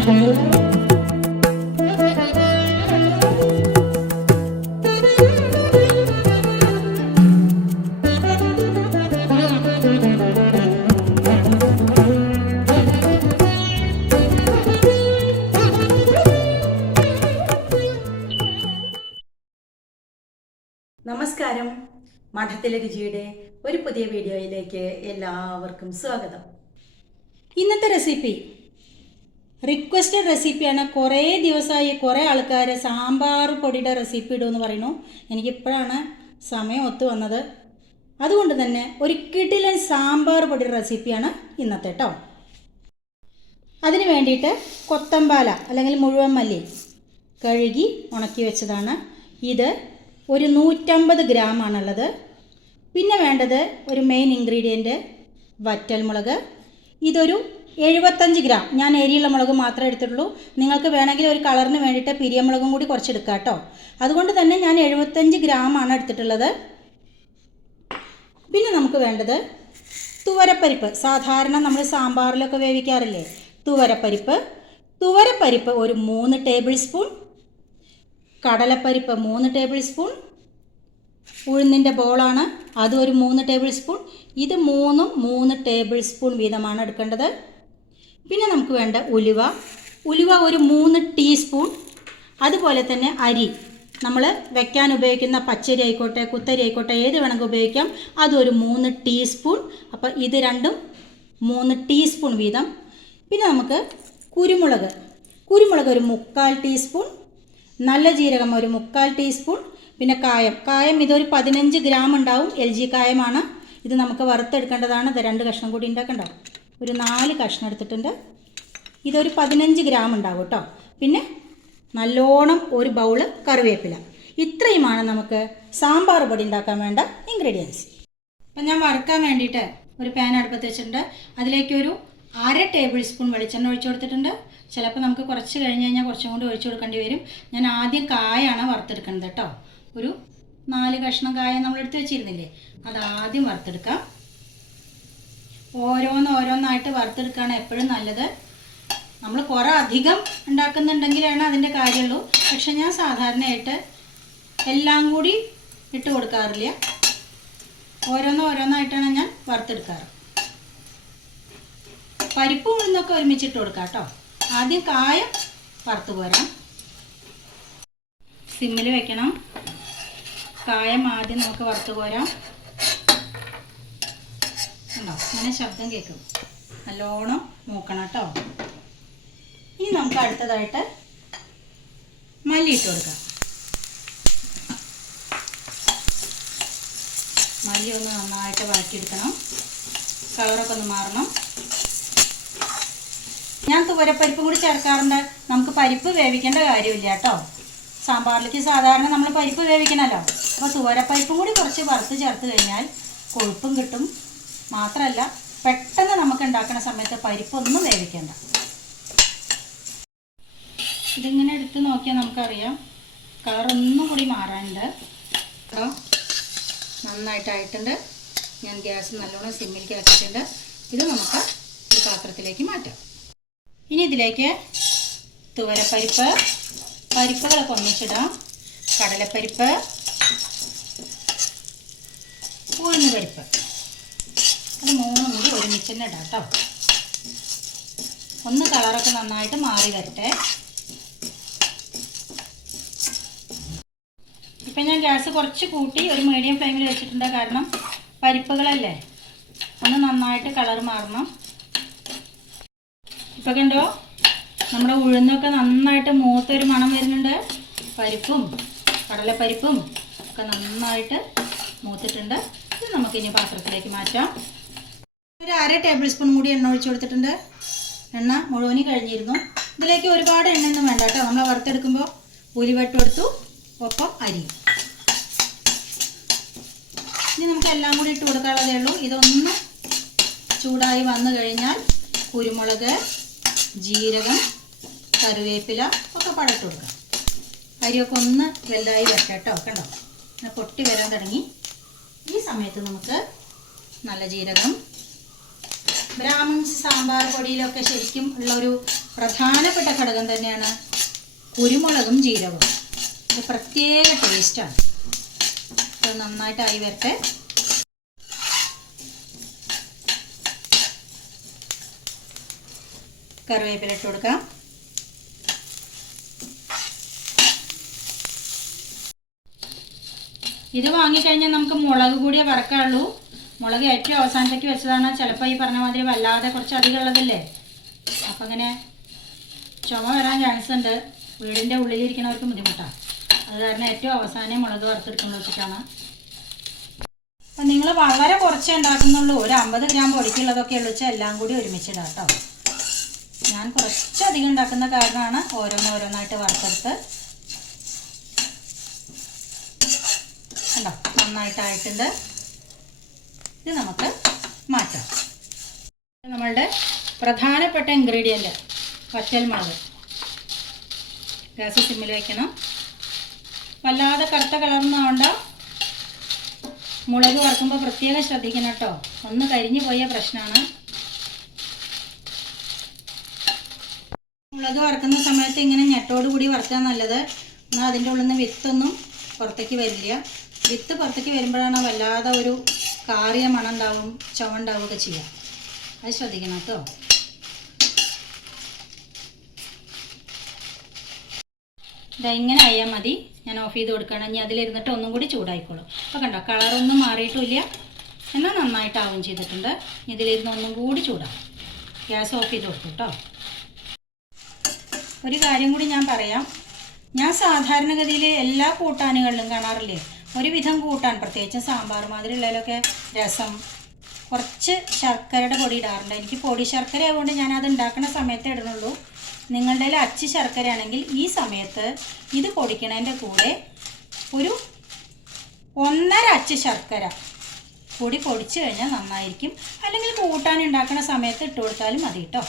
നമസ്കാരം. മഠത്തിലെ രുചിയുടെ ഒരു പുതിയ വീഡിയോയിലേക്ക് എല്ലാവർക്കും സ്വാഗതം. ഇന്നത്തെ റെസിപ്പി റിക്വസ്റ്റഡ് റെസിപ്പിയാണ് കുറേ ദിവസമായി കുറേ ആൾക്കാർ സാമ്പാർ പൊടിയുടെ റെസിപ്പി ഇടുമെന്ന് പറയുന്നു. എനിക്കിപ്പോഴാണ് സമയം ഒത്തു വന്നത്. അതുകൊണ്ട് തന്നെ ഒരു കിടിലൻ സാമ്പാർ പൊടിയുടെ റെസിപ്പിയാണ് ഇന്നത്തെ കേട്ടോ അതിന് വേണ്ടിയിട്ട് കൊത്തമ്പാല അല്ലെങ്കിൽ മുഴുവൻ മല്ലി കഴുകി ഉണക്കി വെച്ചതാണ്. ഇത് ഒരു നൂറ്റമ്പത് ഗ്രാമാണുള്ളത് പിന്നെ വേണ്ടത് ഒരു മെയിൻ ഇൻഗ്രീഡിയന്റ് വറ്റൽമുളക്. ഇതൊരു എഴുപത്തഞ്ച് ഗ്രാം. ഞാൻ എരിയുള്ള മുളക് മാത്രമേ എടുത്തിട്ടുള്ളൂ. നിങ്ങൾക്ക് വേണമെങ്കിൽ ഒരു കളറിന് വേണ്ടിയിട്ട് പിരിയമുളകും കൂടി കുറച്ച് എടുക്കാം കേട്ടോ. അതുകൊണ്ട് തന്നെ ഞാൻ എഴുപത്തഞ്ച് ഗ്രാം ആണ് എടുത്തിട്ടുള്ളത്. പിന്നെ നമുക്ക് വേണ്ടത് തുവരപ്പരിപ്പ്. സാധാരണ നമ്മൾ സാമ്പാറിലൊക്കെ വേവിക്കാറില്ലേ? തുവരപ്പരിപ്പ്. തുവരപ്പരിപ്പ് ഒരു മൂന്ന് ടേബിൾ സ്പൂൺ. കടലപ്പരിപ്പ് മൂന്ന് ടേബിൾ സ്പൂൺ. ഉഴുന്നിന്റെ ബോളാണ്. അത് ഒരു മൂന്ന് ടേബിൾ സ്പൂൺ. ഇത് മൂന്നും മൂന്ന് ടേബിൾ സ്പൂൺ വീതമാണ് എടുക്കേണ്ടത്. പിന്നെ നമുക്ക് വേണ്ട ഉലുവ. ഉലുവ ഒരു മൂന്ന് ടീസ്പൂൺ. അതുപോലെ തന്നെ അരി. നമ്മൾ വെക്കാൻ ഉപയോഗിക്കുന്ന പച്ചരി ആയിക്കോട്ടെ കുത്തരി ആയിക്കോട്ടെ ഏത് വേണമെങ്കിൽ ഉപയോഗിക്കാം. അതൊരു മൂന്ന് ടീസ്പൂൺ. അപ്പോൾ ഇത് രണ്ടും മൂന്ന് ടീസ്പൂൺ വീതം. പിന്നെ നമുക്ക് കുരുമുളക്. കുരുമുളക് ഒരു മുക്കാൽ ടീസ്പൂൺ. നല്ല ജീരകം ഒരു മുക്കാൽ ടീസ്പൂൺ. പിന്നെ കായം. കായം ഇതൊരു പതിനഞ്ച് ഗ്രാം ഉണ്ടാവും. എൽ ജി കായമാണ്. ഇത് നമുക്ക് വറുത്തെടുക്കേണ്ടതാണ്. രണ്ട് കഷ്ണം കൂടി ഉണ്ടാക്കണ്ടാവും. ഒരു നാല് കഷ്ണം എടുത്തിട്ടുണ്ട്. ഇതൊരു പതിനഞ്ച് ഗ്രാം ഉണ്ടാവും കേട്ടോ പിന്നെ നല്ലോണം ഒരു ബൗൾ കറിവേപ്പില. ഇത്രയുമാണ് നമുക്ക് സാമ്പാർ പൊടി ഉണ്ടാക്കാൻ വേണ്ട ഇൻഗ്രീഡിയൻസ് അപ്പം ഞാൻ വറുക്കാൻ വേണ്ടിയിട്ട് ഒരു പാൻ അടുപ്പത്ത് വെച്ചിട്ടുണ്ട്. അതിലേക്ക് ഒരു അര ടേബിൾ സ്പൂൺ വെളിച്ചെണ്ണ ഒഴിച്ചു കൊടുത്തിട്ടുണ്ട്. ചിലപ്പോൾ നമുക്ക് കുറച്ച് കഴിഞ്ഞ് കഴിഞ്ഞാൽ കുറച്ചും കൂടി ഒഴിച്ചു കൊടുക്കേണ്ടി വരും. ഞാൻ ആദ്യം കായാണ് വറുത്തെടുക്കുന്നത് കേട്ടോ ഒരു നാല് കഷ്ണം കായ നമ്മൾ എടുത്ത് വെച്ചിരുന്നില്ലേ? അത് ആദ്യം വറുത്തെടുക്കാം. ഓരോന്ന് ഓരോന്നായിട്ട് വറുത്തെടുക്കുകയാണ് എപ്പോഴും നല്ലത്. നമ്മൾ കുറേ അധികം ഉണ്ടാക്കുന്നുണ്ടെങ്കിലാണ് അതിന്റെ കാര്യമുള്ളൂ പക്ഷെ ഞാൻ സാധാരണയായിട്ട് എല്ലാം കൂടി ഇട്ട് കൊടുക്കാറില്ല. ഓരോന്ന് ഓരോന്നായിട്ടാണ് ഞാൻ വറുത്തെടുക്കാറ്. പരിപ്പ് ഉഴുന്നൊക്കെ ഒരുമിച്ചിട്ട് കൊടുക്കാം കേട്ടോ. ആദ്യം കായം വറുത്ത് പോരാം സിമ്മിൽ വെക്കണം. കായം ആദ്യം നമുക്ക് വറുത്ത് പോരാം. ഉണ്ടോ ഇങ്ങനെ ശബ്ദം കേൾക്കും. നല്ലോണം മൂക്കണം കേട്ടോ. ഇനി നമുക്ക് അടുത്തതായിട്ട് മല്ലി ഇട്ട് കൊടുക്കാം. മല്ലി ഒന്ന് നന്നായിട്ട് വഴറ്റിയെടുക്കണം. കളറൊക്കെ ഒന്ന് മാറണം. ഞാൻ തുവരപ്പരിപ്പും കൂടി ചേർക്കാറുണ്ട്. നമുക്ക് പരിപ്പ് വേവിക്കേണ്ട കാര്യമില്ല കേട്ടോ. സാമ്പാറിലേക്ക് സാധാരണ നമ്മൾ പരിപ്പ് വേവിക്കണമല്ലോ. അപ്പോൾ തുവരപ്പരിപ്പും കൂടി കുറച്ച് വറുത്ത് ചേർത്ത് കഴിഞ്ഞാൽ കൊഴുപ്പും കിട്ടും. മാത്രമല്ല പെട്ടെന്ന് നമുക്ക് ഉണ്ടാക്കുന്ന സമയത്ത് പരിപ്പൊന്നും വേവിക്കേണ്ട. ഇതിങ്ങനെ എടുത്ത് നോക്കിയാൽ നമുക്കറിയാം. കളർ ഒന്നും കൂടി മാറാനുണ്ട്. കേട്ടോ നന്നായിട്ടായിട്ടുണ്ട്. ഞാൻ ഗ്യാസ് നല്ലോണം സിമ്മിലേക്ക് വെച്ചിട്ടുണ്ട് ഇത് നമുക്ക് ഈ പാത്രത്തിലേക്ക് മാറ്റാം. ഇനി ഇതിലേക്ക് തുവരപ്പരിപ്പ് പരിപ്പുകളൊക്കെ ഒന്നിച്ചിടാം. കടലപ്പരിപ്പ് ഉഴുന്ന് അത് മൂന്നും കൂടി ഒരുമിച്ച് തന്നെ ഇടാം കേട്ടോ. ഒന്ന് കളറൊക്കെ നന്നായിട്ട് മാറി വരട്ടെ. ഇപ്പം ഞാൻ ഗ്യാസ് കുറച്ച് കൂട്ടി ഒരു മീഡിയം ഫ്ലെയിമിൽ വെച്ചിട്ടുണ്ട്. കാരണം പരിപ്പുകളല്ലേ? ഒന്ന് നന്നായിട്ട് കളർ മാറണം. ഇപ്പം കണ്ടോ? നമ്മുടെ ഉഴുന്നൊക്കെ നന്നായിട്ട് മൂത്തൊരു മണം വരുന്നുണ്ട്. പരിപ്പും കടലപ്പരിപ്പും ഒക്കെ നന്നായിട്ട് മൂത്തിട്ടുണ്ട്. ഇത് നമുക്കിനി പാത്രത്തിലേക്ക് മാറ്റാം. ഒരു അര ടേബിൾ സ്പൂൺ കൂടി എണ്ണ ഒഴിച്ചു കൊടുത്തിട്ടുണ്ട്. എണ്ണ മുഴുവനും കഴിഞ്ഞിരുന്നു. ഇതിലേക്ക് ഒരുപാട് എണ്ണയൊന്നും വേണ്ട കേട്ടോ. നമ്മൾ വറുത്തെടുക്കുമ്പോൾ ഉരുവട്ട് കൊടുത്തു ഒപ്പം അരി. ഇനി നമുക്ക് എല്ലാം കൂടി ഇട്ട് കൊടുക്കാനുള്ളതേ ഉള്ളൂ. ഇതൊന്ന് ചൂടായി വന്നു കഴിഞ്ഞാൽ കുരുമുളക് ജീരകം കറിവേപ്പില ഒക്കെ പടട്ട് കൊടുക്കാം. അരിയൊക്കെ ഒന്ന് വലുതായി വരട്ടെ കേട്ടോ. കണ്ടോ? പൊട്ടി വരാൻ തുടങ്ങി. ഈ സമയത്ത് നമുക്ക് നല്ല ജീരകം ബ്രാഹ്മിൻസ് സാമ്പാർ പൊടിയിലൊക്കെ ശരിക്കും ഉള്ള ഒരു പ്രധാനപ്പെട്ട ഘടകം തന്നെയാണ് കുരുമുളകും ജീരകവും. ഇത് പ്രത്യേക ടേസ്റ്റാണ് ഇത് നന്നായിട്ടായി വരട്ടെ. കറിവേപ്പില ഇട്ട് കൊടുക്കാം. ഇത് വാങ്ങിക്കഴിഞ്ഞാൽ നമുക്ക് മുളക് കൂടിയേ വറക്കാനുള്ളൂ. മുളക് ഏറ്റവും അവസാനത്തേക്ക് വെച്ചതാണ്. ചിലപ്പോൾ ഈ പറഞ്ഞ മാതിരി വല്ലാതെ കുറച്ച് അധികം ഉള്ളതല്ലേ? അപ്പം അങ്ങനെ ചുമ വരാൻ ചാൻസ് ഉണ്ട്. വീടിന്റെ ഉള്ളിലിരിക്കുന്നവർക്ക് ബുദ്ധിമുട്ടാണ് അത് കാരണം ഏറ്റവും അവസാനം മുളക് വറുത്തെടുക്കുന്ന വെച്ചിട്ടാണ്. അപ്പം നിങ്ങൾ വളരെ കുറച്ചേ ഉണ്ടാക്കുന്നുള്ളൂ. ഒരു അമ്പത് ഗ്രാം പൊടിക്കുള്ളതൊക്കെ ഉള്ളു. വെച്ചാൽ എല്ലാം കൂടി ഒരുമിച്ചിടാം കേട്ടോ. ഞാൻ കുറച്ചധികം ഉണ്ടാക്കുന്ന കാരണമാണ് ഓരോന്നോരോന്നായിട്ട് വറുത്തെടുത്ത്. കണ്ടോ? നന്നായിട്ടായിട്ടുണ്ട്. ഇത് നമുക്ക് മാറ്റാം. നമ്മളുടെ പ്രധാനപ്പെട്ട ഇൻഗ്രീഡിയന്റ് വറ്റൽമുളക് ഗ്യാസ് സിമ്മിൽ വയ്ക്കണം വല്ലാതെ കറുത്ത കളർന്നാവണ്ട മുളക് വറുക്കുമ്പോൾ പ്രത്യേകം ശ്രദ്ധിക്കണം കേട്ടോ. ഒന്ന് കരിഞ്ഞു പോയ പ്രശ്നമാണ്. മുളക് വറുക്കുന്ന സമയത്ത് ഇങ്ങനെ ഞെട്ടോട് കൂടി വറുക്കാൻ നല്ലത്. എന്നാൽ അതിന്റെ ഉള്ളിൽ നിന്ന് വിത്തൊന്നും പുറത്തേക്ക് വരില്ല. വിത്ത് പുറത്തേക്ക് വരുമ്പോഴാണ് വല്ലാതെ ഒരു കാറിയ മണം ഉണ്ടാവും ഒക്കെ ചെയ്യാം. അത് ശ്രദ്ധിക്കണം കേട്ടോ. ഇതാ ഇങ്ങനെ മതി. ഞാൻ ഓഫ് ചെയ്ത് കൊടുക്കണം. ഇനി അതിലിരുന്നിട്ട് ഒന്നും കൂടി ചൂടായിക്കോളും. അപ്പോൾ കണ്ടോ കളറൊന്നും മാറിയിട്ടില്ല. എന്നാൽ നന്നായിട്ടാവും ചെയ്തിട്ടുണ്ട്. ഇതിലിരുന്ന് ഒന്നും കൂടി ചൂടാം. ഗ്യാസ് ഓഫ് ചെയ്ത് കൊടുക്കും കേട്ടോ. ഒരു കാര്യം കൂടി ഞാൻ പറയാം. ഞാൻ സാധാരണഗതിയിൽ എല്ലാ കൂട്ടാനുകളിലും കാണാറില്ലേ? ഒരുവിധം കൂട്ടാൻ. പ്രത്യേകിച്ചും സാമ്പാർ മാതിരി ഉള്ളതിലൊക്കെ രസം. കുറച്ച് ശർക്കരയുടെ പൊടി ഇടാറുണ്ട്. എനിക്ക് പൊടി ശർക്കര ആയതുകൊണ്ട് ഞാൻ അത് ഉണ്ടാക്കുന്ന സമയത്ത് ഇടുന്നുള്ളൂ. നിങ്ങളുടെ അച്ചി ശർക്കര ആണെങ്കിൽ ഈ സമയത്ത് ഇത് പൊടിക്കണതിന്റെ കൂടെ ഒരു ഒന്നര അച്ചി ശർക്കര പൊടി പൊടിച്ച് കഴിഞ്ഞാൽ നന്നായിരിക്കും. അല്ലെങ്കിൽ കൂട്ടാൻ ഉണ്ടാക്കുന്ന സമയത്ത് ഇട്ട് കൊടുത്താലും മതി കേട്ടോ.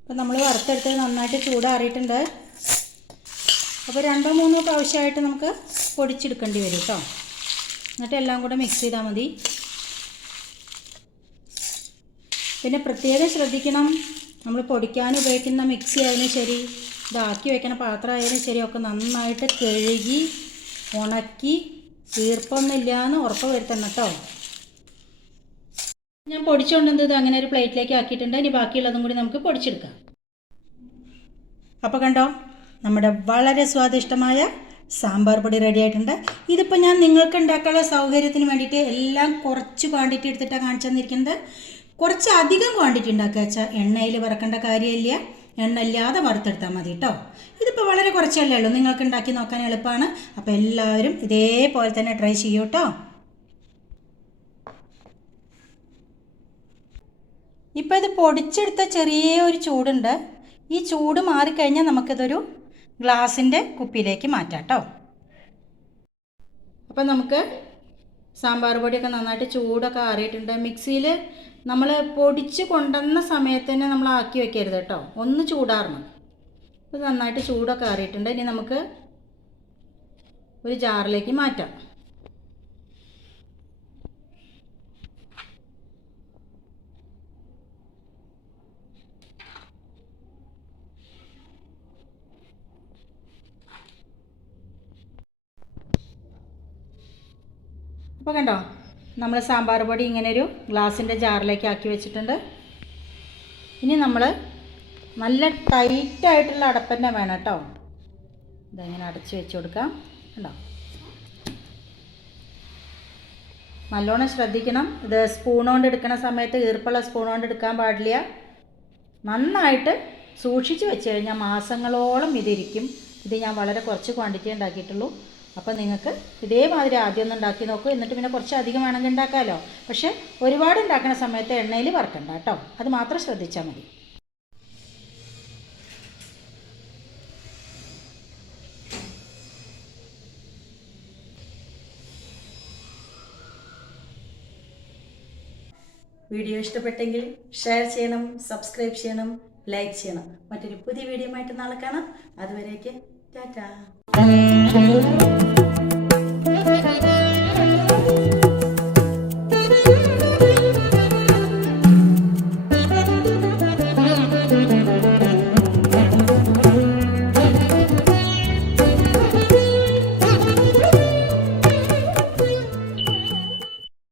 അപ്പോൾ നമ്മൾ വറുത്തെടുത്ത് നന്നായിട്ട് ചൂടാറിയിട്ടുണ്ട്. അപ്പോൾ രണ്ടോ മൂന്നോ പ്രാവശ്യമായിട്ട് നമുക്ക് പൊടിച്ചെടുക്കേണ്ടി വരും കേട്ടോ എന്നിട്ട് എല്ലാം കൂടെ മിക്സ് ചെയ്താൽ മതി. പിന്നെ പ്രത്യേകം ശ്രദ്ധിക്കണം. നമ്മൾ പൊടിക്കാൻ ഉപയോഗിക്കുന്ന മിക്സി ആയാലും ശരി ഇതാക്കി വെക്കണ പാത്രം ആയാലും ശരി ഒക്കെ നന്നായിട്ട് കഴുകി ഉണക്കി ഈർപ്പൊന്നുമില്ല എന്ന് ഉറപ്പ് വരുത്തണം കേട്ടോ ഞാൻ പൊടിച്ചുകൊണ്ടത് ഇത് അങ്ങനെ ഒരു പ്ലേറ്റിലേക്ക് ആക്കിയിട്ടുണ്ട്. ഇനി ബാക്കിയുള്ളതും കൂടി നമുക്ക് പൊടിച്ചെടുക്കാം. അപ്പോൾ കണ്ടോ നമ്മുടെ വളരെ സ്വാദിഷ്ടമായ സാമ്പാർ പൊടി റെഡി ആയിട്ടുണ്ട്. ഇതിപ്പോൾ ഞാൻ നിങ്ങൾക്ക് ഉണ്ടാക്കാനുള്ള സൗകര്യത്തിന് വേണ്ടിയിട്ട് എല്ലാം കുറച്ച് ക്വാണ്ടിറ്റി എടുത്തിട്ടാണ് കാണിച്ചു തന്നിരിക്കുന്നത്. കുറച്ച് അധികം ക്വാണ്ടിറ്റി ഉണ്ടാക്കുക വെച്ചാൽ എണ്ണയിൽ വറക്കേണ്ട കാര്യമില്ല. എണ്ണ ഇല്ലാതെ വറുത്തെടുത്താൽ മതി കേട്ടോ ഇതിപ്പോൾ വളരെ കുറച്ചല്ലേ ഉള്ളൂ. നിങ്ങൾക്ക് ഉണ്ടാക്കി നോക്കാൻ എളുപ്പമാണ് അപ്പോൾ എല്ലാവരും ഇതേപോലെ തന്നെ ട്രൈ ചെയ്യൂ കേട്ടോ ഇപ്പോൾ ഇത് പൊടിച്ചെടുത്ത ചെറിയ ഒരു ചൂടുണ്ട്. ഈ ചൂട് മാറിക്കഴിഞ്ഞാൽ നമുക്കിതൊരു ഗ്ലാസിന്റെ കുപ്പിയിലേക്ക് മാറ്റാം കേട്ടോ അപ്പം നമുക്ക് സാമ്പാർ പൊടിയൊക്കെ നന്നായിട്ട് ചൂടൊക്കെ ആറിയിട്ടുണ്ട്. മിക്സിയിൽ നമ്മൾ പൊടിച്ച് കൊണ്ടുവന്ന സമയത്ത് തന്നെ നമ്മൾ ആക്കി വെക്കരുത് കേട്ടോ ഒന്ന് ചൂടാറണം. ഇത് നന്നായിട്ട് ചൂടൊക്കെ ആറിയിട്ടുണ്ട്. ഇനി നമുക്ക് ഒരു ജാറിലേക്ക് മാറ്റാം. അപ്പോൾ കണ്ടോ? നമ്മൾ സാമ്പാർ പൊടി ഇങ്ങനെ ഒരു ഗ്ലാസിന്റെ ജാറിലേക്ക് ആക്കി വെച്ചിട്ടുണ്ട്. ഇനി നമ്മൾ നല്ല ടൈറ്റായിട്ടുള്ള അടപ്പന്നെ വേണം കേട്ടോ. ഇതങ്ങനെ അടച്ച് വെച്ച് കൊടുക്കാം. കണ്ടോ? നല്ലോണം ശ്രദ്ധിക്കണം. ഇത് സ്പൂൺ കൊണ്ട് എടുക്കുന്ന സമയത്ത് ഈർപ്പുള്ള സ്പൂൺ കൊണ്ട് എടുക്കാൻ പാടില്ല. നന്നായിട്ട് സൂക്ഷിച്ച് വെച്ച് കഴിഞ്ഞാൽ മാസങ്ങളോളം ഇതിരിക്കും. ഇത് ഞാൻ വളരെ കുറച്ച് ക്വാണ്ടിറ്റി ഉണ്ടാക്കിയിട്ടുള്ളൂ. അപ്പോൾ നിങ്ങൾക്ക് ഇതേമാതിരി ആദ്യം ഒന്ന് ഉണ്ടാക്കി നോക്കൂ. എന്നിട്ട് പിന്നെ കുറച്ച് അധികം വേണമെങ്കിൽ ഉണ്ടാക്കാമല്ലോ പക്ഷേ ഒരുപാട് ഉണ്ടാക്കുന്ന സമയത്ത് എണ്ണയിൽ വറക്കണ്ട കേട്ടോ. അത് മാത്രം ശ്രദ്ധിച്ചാൽ മതി. വീഡിയോ ഇഷ്ടപ്പെട്ടെങ്കിൽ ഷെയർ ചെയ്യണം സബ്സ്ക്രൈബ് ചെയ്യണം ലൈക്ക് ചെയ്യണം. മറ്റൊരു പുതിയ വീഡിയോ ആയിട്ട് നാളെ കാണാം. അതുവരേക്ക് ടാറ്റാ.